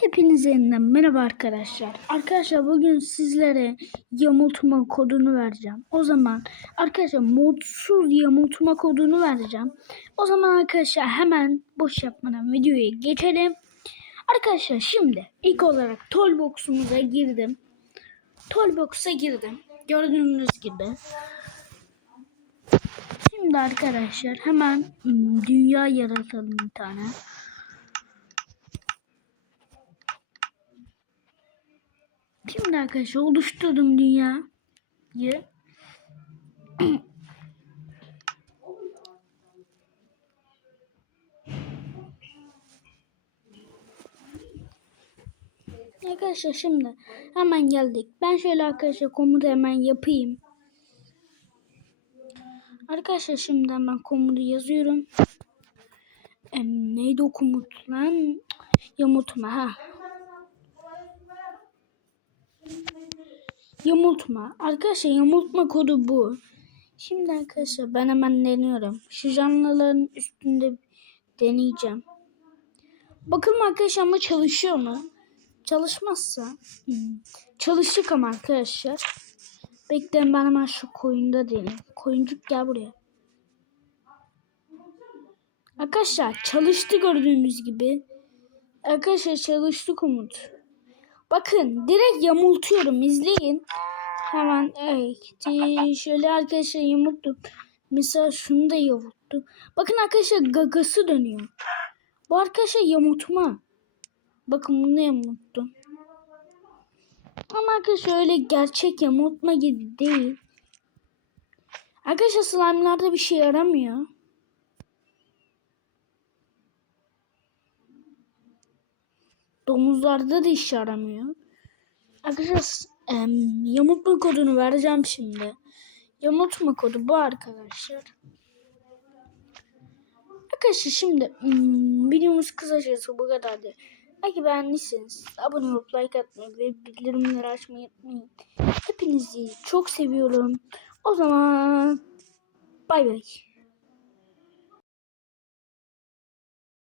Hepinize yeniden merhaba arkadaşlar. Arkadaşlar bugün sizlere yamultma kodunu vereceğim. O zaman arkadaşlar modsuz yamultma kodunu vereceğim. O zaman arkadaşlar hemen boş yapmadan videoya geçelim. Arkadaşlar şimdi ilk olarak Tollbox'umuza girdim. Tollbox'a girdim. Gördüğünüz gibi. Şimdi arkadaşlar hemen ım, dünya yaratalım bir tane. Şimdi arkadaşlar oluşturdum dünyayı. arkadaşlar şimdi hemen geldik. Ben şöyle arkadaşlar komutu hemen yapayım. Arkadaşlar şimdi hemen komutu yazıyorum. Em, neydi o komut lan? Yamultma ha. Yamultma. Arkadaşlar yamultma kodu bu. Şimdi arkadaşlar ben hemen deniyorum. Şu canlıların üstünde deneyeceğim. Bakalım arkadaşlar ama çalışıyor mu? Çalışmazsa. hmm, Çalıştık ama arkadaşlar. Bekleyin ben hemen şu koyunda deneyeyim. Koyuncuk gel buraya. Arkadaşlar çalıştı gördüğünüz gibi. Arkadaşlar çalıştı komut. Bakın direkt yamultuyorum izleyin. Hemen ekti. Şöyle arkadaşlar yamulttum. Mesela şunu da yamulttum. Bakın arkadaşlar gagası dönüyor. Bu arkadaşlar yamultma. Bakın bunu yamulttum. Ama arkadaşlar öyle gerçek yamultma gibi değil. Arkadaşlar slime'larda bir şey yaramıyor. Domuzlarda da iş yaramıyor. Arkadaşlar em, yamultma kodunu vereceğim şimdi. Yamultma kodu bu arkadaşlar. Arkadaşlar şimdi hmm, videomuz kısacası bu kadardı. Belki beğendiyseniz abone olup like atmayı ve bildirimleri açmayı unutmayın. Hepinizi çok seviyorum. O zaman bay bay.